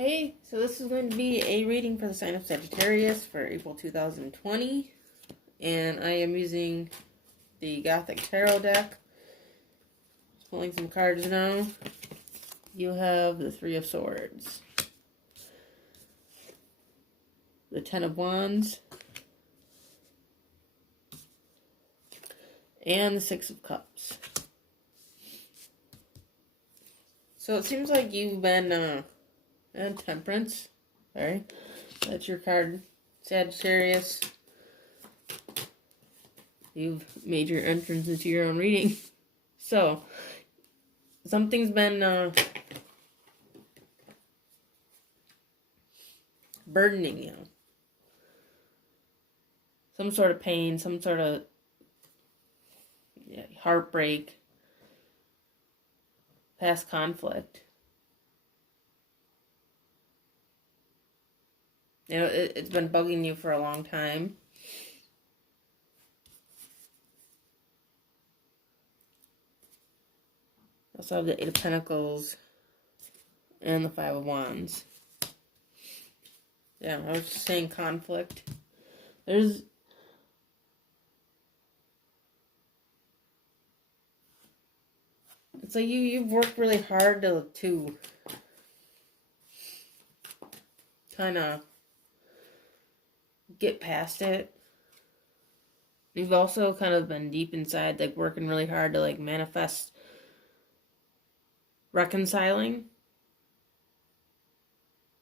Hey, so this is going to be a reading for the sign of Sagittarius for April 2020, and I am using the Gothic Tarot deck. Just pulling some cards now. You have the Three of Swords, the Ten of Wands, and the Six of Cups. So it seems like you've been, and Temperance. Sorry. That's your card, Sagittarius. You've made your entrance into your own reading. So, something's been burdening you. Some sort of pain, some sort of heartbreak, past conflict. You know, it's been bugging you for a long time. Also have the Eight of Pentacles and the Five of Wands. Yeah, I was just saying conflict. It's like you've worked really hard to kind of get past it. You've also kind of been deep inside, like working really hard to like manifest reconciling.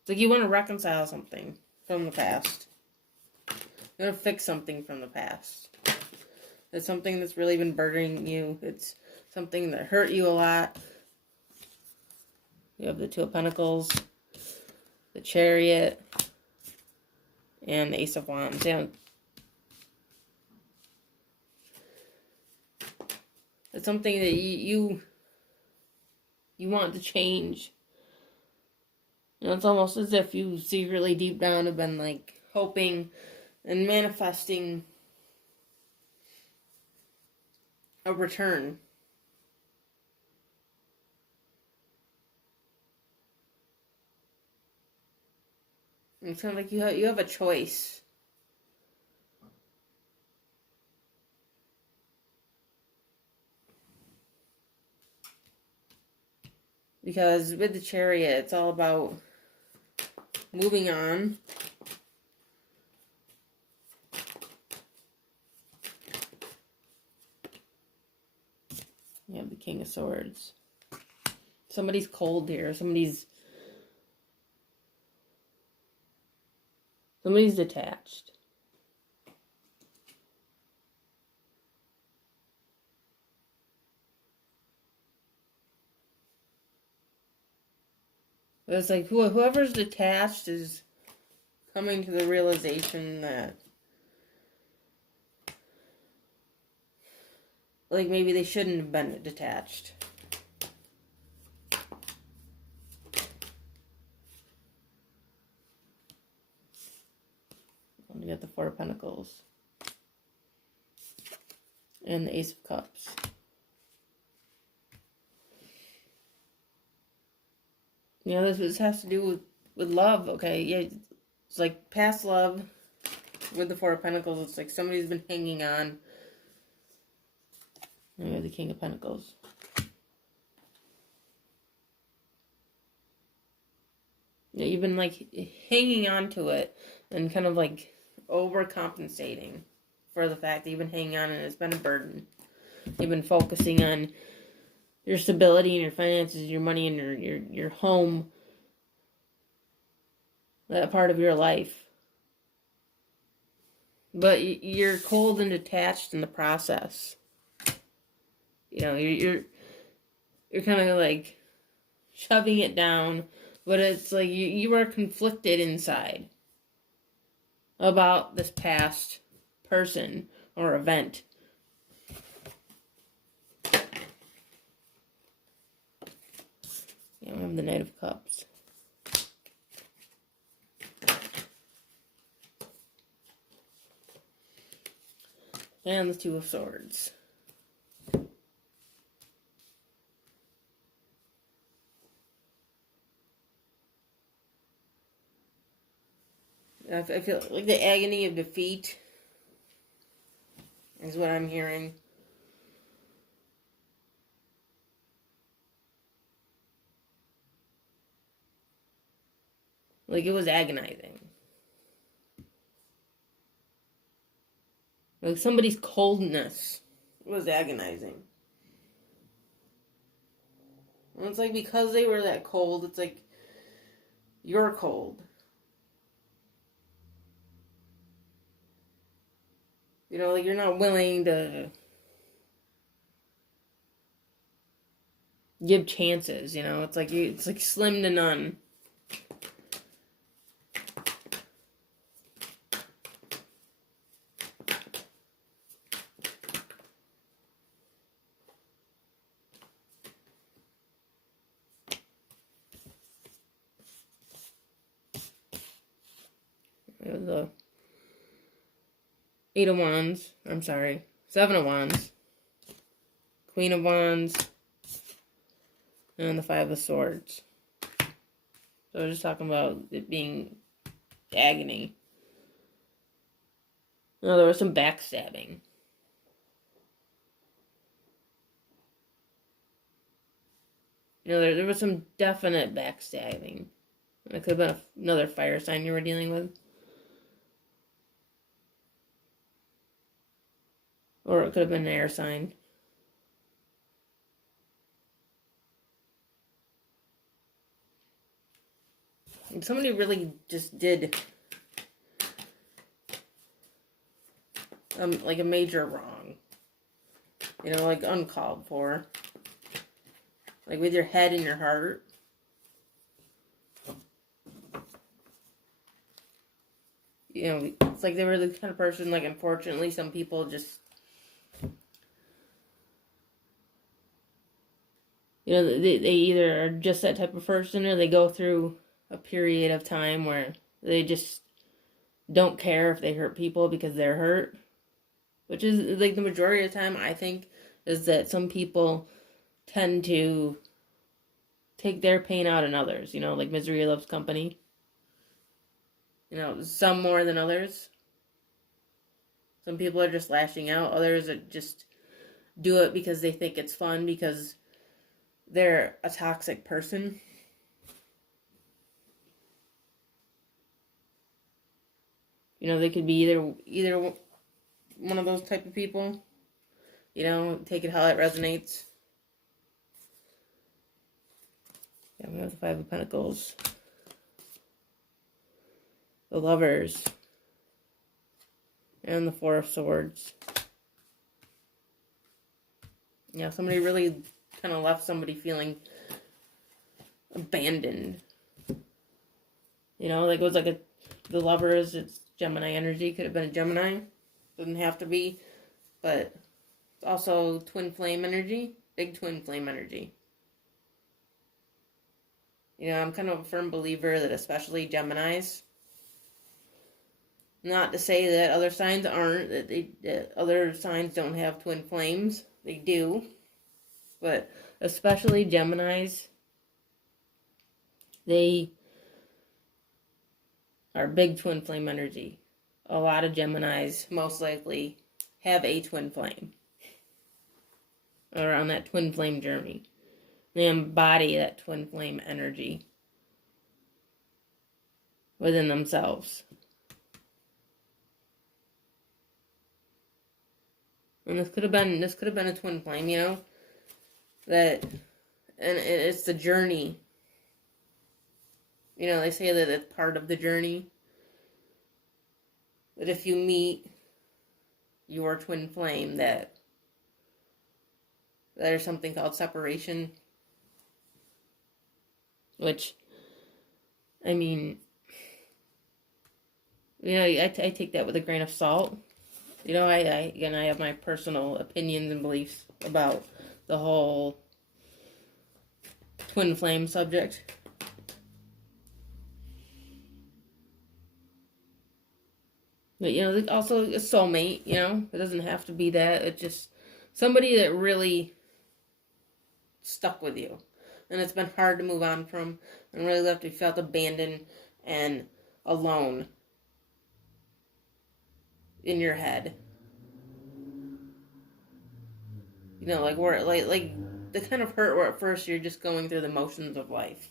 It's like you want to reconcile something from the past. You want to fix something from the past. It's something that's really been burdening you. It's something that hurt you a lot. You have the Two of Pentacles, the Chariot, and the Ace of Wands. Yeah. It's something that you want to change. You know, it's almost as if you secretly deep down have been like hoping and manifesting a return. It's kind of like you have a choice. Because with the Chariot, it's all about moving on. You have the King of Swords. Somebody's cold here. Somebody's detached. But it's like whoever's detached is coming to the realization that like maybe they shouldn't have been detached. You got the Four of Pentacles and the Ace of Cups. You know, this has to do with love, okay? Yeah, it's like past love with the Four of Pentacles. It's like somebody's been hanging on. And we have the King of Pentacles. Yeah, you've been like hanging on to it and kind of like overcompensating for the fact that you've been hanging on and it's been a burden. You've been focusing on your stability and your finances, your money and your home, that part of your life. But you're cold and detached in the process. You know, you're kind of like shoving it down, but it's like you are conflicted inside about this past person or event. You know, we have the Knight of Cups. And the Two of Swords. I feel like the agony of defeat is what I'm hearing. Like, it was agonizing. Like, somebody's coldness was agonizing. And it's like, because they were that cold, it's like, you're cold. You know, like, you're not willing to give chances, you know? It's like slim to none. The Eight of Wands. I'm sorry. Seven of Wands. Queen of Wands. And the Five of Swords. So we're just talking about it being agony. No, there was some backstabbing. You know, there was some definite backstabbing. It could have been another fire sign you were dealing with. Or it could have been an air sign. And somebody really just did like a major wrong. You know, like uncalled for. Like with your head and your heart. You know, it's like they were the kind of person, like, unfortunately, some people just, you know, they either are just that type of person, or they go through a period of time where they just don't care if they hurt people because they're hurt. Which is, like, the majority of the time, I think, is that some people tend to take their pain out on others. You know, like misery loves company. You know, some more than others. Some people are just lashing out. Others are just do it because they think it's fun, because they're a toxic person. You know, they could be either one of those type of people. You know, take it how it resonates. Yeah, we have the Five of Pentacles. The Lovers. And the Four of Swords. Yeah, somebody really kind of left somebody feeling abandoned. You know, like it was like the Lovers, it's Gemini energy. Could have been a Gemini. Doesn't have to be. But it's also twin flame energy. Big twin flame energy. You know, I'm kind of a firm believer that especially Geminis, not to say that other signs aren't, that other signs don't have twin flames. They do. But especially Geminis, they are big twin flame energy. A lot of Geminis most likely have a twin flame. Or on that twin flame journey. They embody that twin flame energy within themselves. And this could have been a twin flame, you know? And it's the journey. You know, they say that it's part of the journey. That if you meet your twin flame, that there's something called separation. Which, I mean, you know, I take that with a grain of salt. You know, I have my personal opinions and beliefs about the whole twin flame subject. But, you know, also a soulmate, you know, it doesn't have to be that. It's just somebody that really stuck with you. And it's been hard to move on from, and really left you felt abandoned and alone. in your head. You know, like where like the kind of hurt where at first you're just going through the motions of life.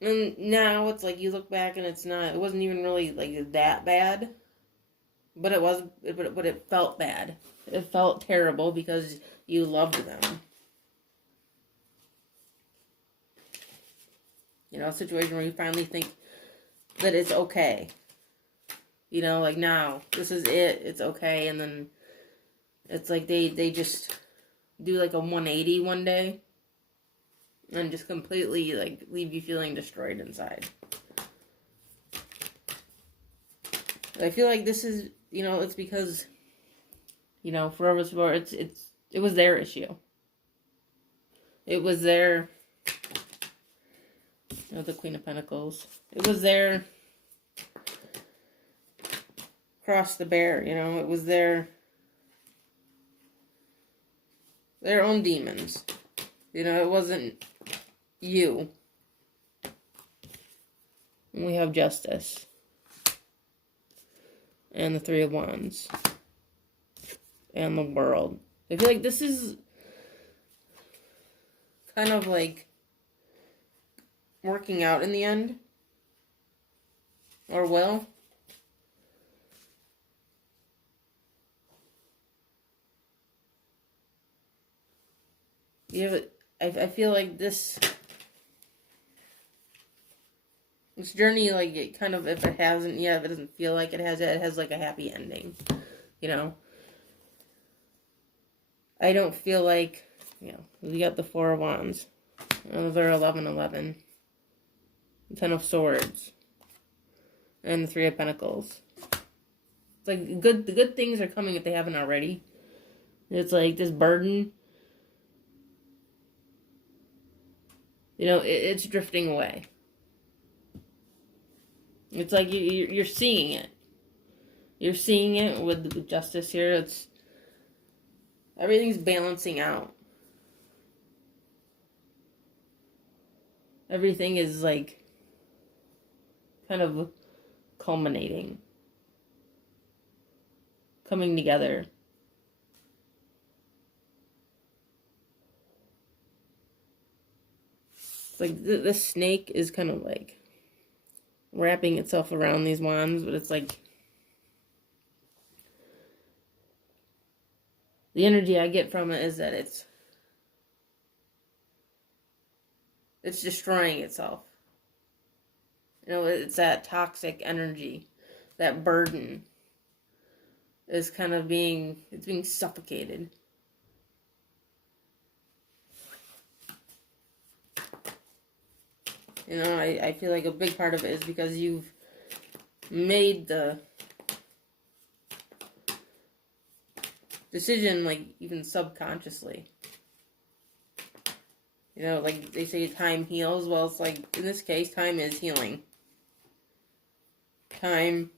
And now it's like you look back and it wasn't even really like that bad. But but it felt bad. It felt terrible because you loved them. You know, a situation where you finally think that it's okay. You know, like now, this is it, it's okay, and then it's like they just do like a 180 one day and just completely like leave you feeling destroyed inside. I feel like this is, you know, it's because, you know, Forever Support, it was their issue. It was their, the Queen of Pentacles. It was their cross the bear, you know, it was their own demons. You know, it wasn't you. And we have Justice. And the Three of Wands. And the World. I feel like this is kind of like working out in the end. Or will. Yeah, I feel like this journey, like, it kind of, if it hasn't yet, if it doesn't feel like it has like a happy ending, you know? I don't feel like, you know, we got the Four of Wands. Those are 11-11. 10 of Swords. And the Three of Pentacles. It's like, the good things are coming if they haven't already. It's like this burden, you know, it's drifting away. It's like you're seeing it. You're seeing it with Justice here. Everything's balancing out. Everything is like kind of culminating. Coming together. It's like the snake is kind of like wrapping itself around these wands, but it's like the energy I get from it is that it's destroying itself. You know, it's that toxic energy, that burden is kind of being suffocated. You know, I feel like a big part of it is because you've made the decision, like, even subconsciously. You know, like they say time heals. Well, it's like, in this case, time is healing. Time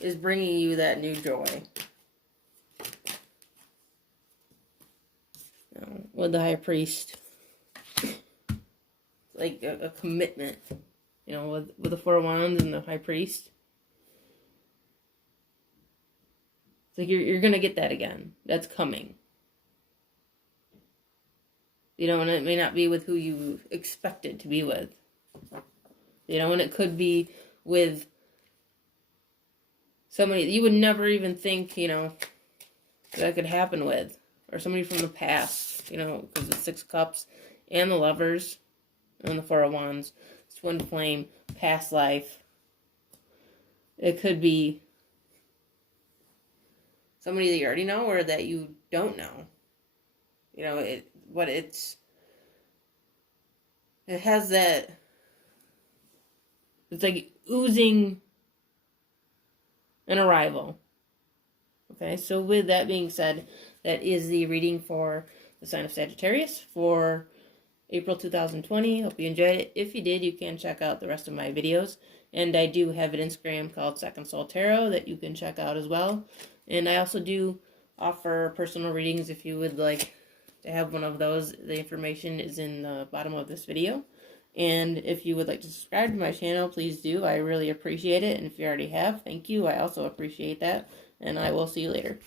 is bringing you that new joy. With the High Priest, like a commitment, you know, with the Four of Wands and the High Priest. It's like you're gonna get that again. That's coming. You know, and it may not be with who you expect it to be with. You know, and it could be with somebody that you would never even think, you know, that could happen with. Or somebody from the past, you know, because the Six of Cups and the Lovers and the Four of Wands, Twin Flame, past life. It could be somebody that you already know or that you don't know. You know, it has that, it's like oozing an arrival. Okay, so with that being said, that is the reading for the sign of Sagittarius for April 2020. Hope you enjoyed it. If you did, you can check out the rest of my videos. And I do have an Instagram called Second Soul Tarot that you can check out as well. And I also do offer personal readings if you would like to have one of those, the information is in the bottom of this video. And if you would like to subscribe to my channel, please do. I really appreciate it. And if you already have, thank you. I also appreciate that. And I will see you later.